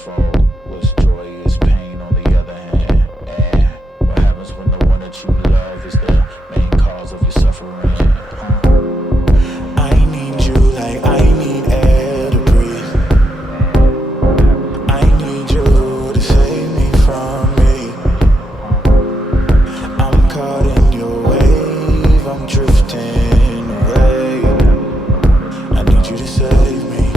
twofold. What's joy is pain on the other hand. And what happens when the one that you love is the main cause of your suffering? I need you like I need air to breathe. I need you to save me from me. I'm caught in your wave, I'm drifting away. I need you to save me.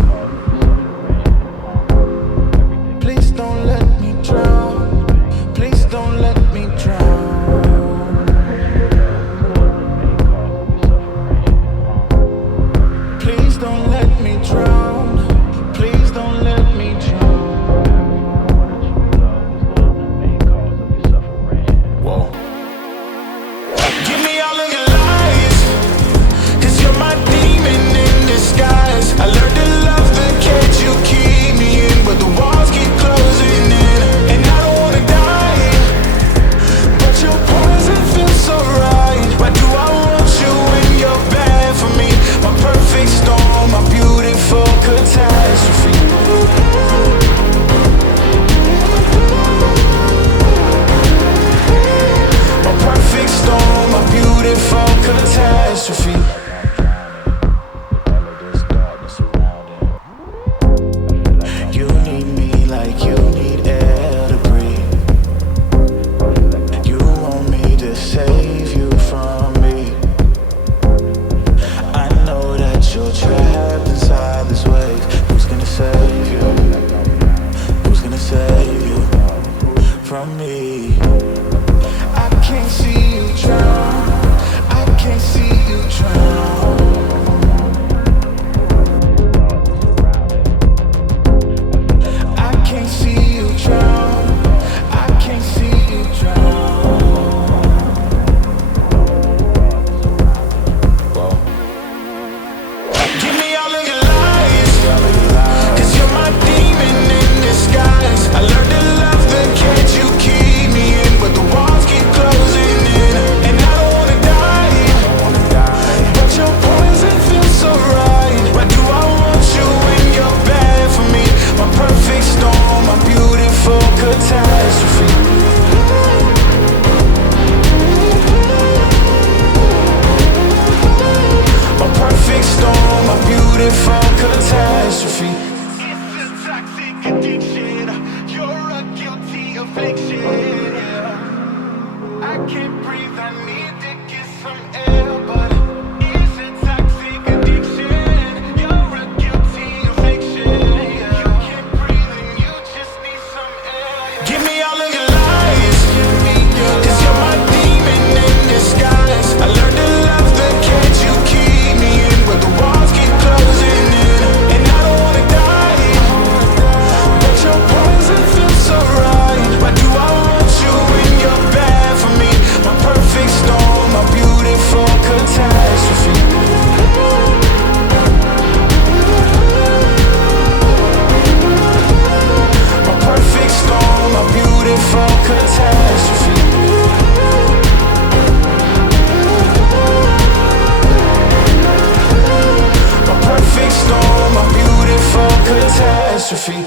Please don't let me drown. Please don't let me drown. Please don't let me drown. Please don't let me drown. Whoa. Give me all of your lies, 'cause you're my demon in disguise. I learned to love the cage you keep me in, but the walls keep closing in. And I don't wanna die, but your poison feels so right. Why do I want you when you're bad for me? My perfect storm, my beautiful catastrophe. My perfect storm, my beautiful catastrophe. You need me like you need air to breathe. You want me to save you from me. I know that you're trapped inside this wave. Who's gonna save you? Who's gonna save you from me? I can't see you drown. I can't see you drown. I can't see you drown. I can't see you drown. Whoa. Give me all of your lies, 'cause you're my demon in disguise. I learned to love the cage you keep me in, but the walls keep closing in. And I don't wanna die, but your poison feels so right. Why do I want you when you're bad for me? My perfect storm, my beautiful catastrophe. My perfect storm, my beautiful catastrophe. It's a toxic addiction. You're a guilty affliction. Yeah. I can't breathe. I need to get some air, but it's a toxic addiction. You're a guilty affliction. Yeah. You can't breathe and you just need some air. Yeah. Give me all of your lies, 'cause you're my demon in disguise. I learned to love the cage you keep me in, but the walls keep closing in. And I don't wanna die, but your poison feels so right. Why do I want you when you're bad for me? My perfect storm, my beautiful catastrophe. My perfect storm, my beautiful catastrophe. My perfect storm, my beautiful catastrophe.